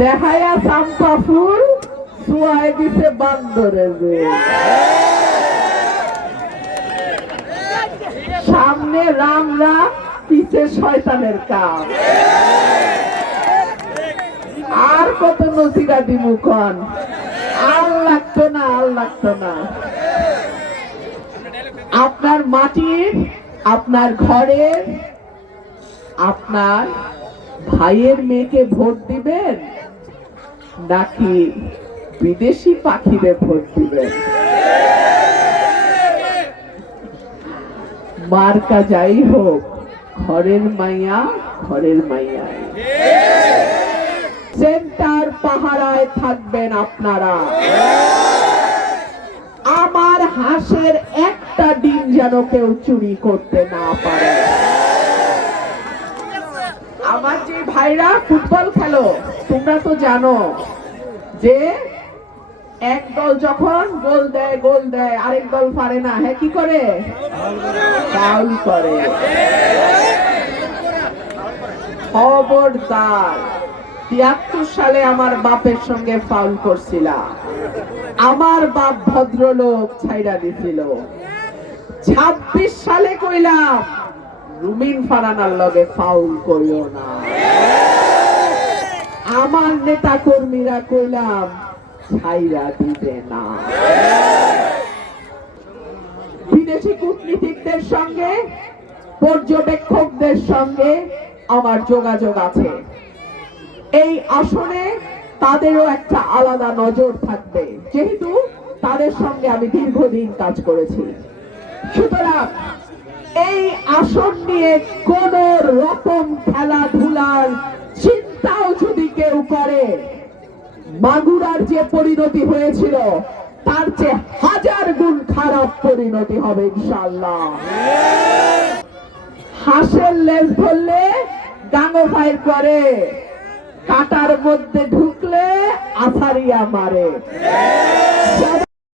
দেখায়া চাম্পা ফুল চুয়াই দিছে বান্দরের রূপ। সামনে রাম রাম, পিছে শয়তানের কাম। আর কত নজিরা দিমু কন, আর লাগতো না, আর লাগতো না। আপনার মাটির, আপনার ঘরের, আপনার ভাইয়ের মেয়েকে ভোট দিবেন নাকি বিদেশি পাখিরে ভোট দিবেন? মার্কা যাই হোক, ঘরের মাইয়া ঘরের মাইয়া। সেন্টার পাহারায় থাকবেন আপনারা। আমার হাঁসের একটা ডিম যেন কেউ চুরি করতে না পারে। আমার যে ভাইরা ফুটবল খেলো, তোমরা তো জানো যে এক দল যখন গোল দেয় আরেক দল পারে না, হ্যাঁ কি করে? ফাউল করে। খবরদার, ৭৩ সালে আমার বাপের সঙ্গে ফাউল করছিলাম, আমার বাপ ভদ্রলোক ছাইড়া দিছিল। ২৬ সালে কইলাম রুমিন ফারানার লগে ফাউল করিও না। আমার নেতা কর্মীরা কইলাম ছাইড়া দিবে না। বিদেশি কূটনীতিকদের সঙ্গে, পর্যবেক্ষকদের সঙ্গে আমার যোগাযোগ আছে। এই আসনে তাদেরও একটা আলাদা নজর থাকবে, যেহেতু তাদের সঙ্গে আমি দীর্ঘদিন কাজ করেছি। সুতরাং এই আসন নিয়ে কোন রকম খেলাধুলার চিন্তাও যদি কেউ করে, মাগুরার যে পরিণতি হয়েছিল তার চেয়ে ১০০০ গুণ খারাপ পরিণতি হবে ইনশাআল্লাহ। হাঁসের লেজ ধরলে ডাঙো ফাইর করে, কাটার মধ্যে ঢুকলে আছাড়িয়া মারে।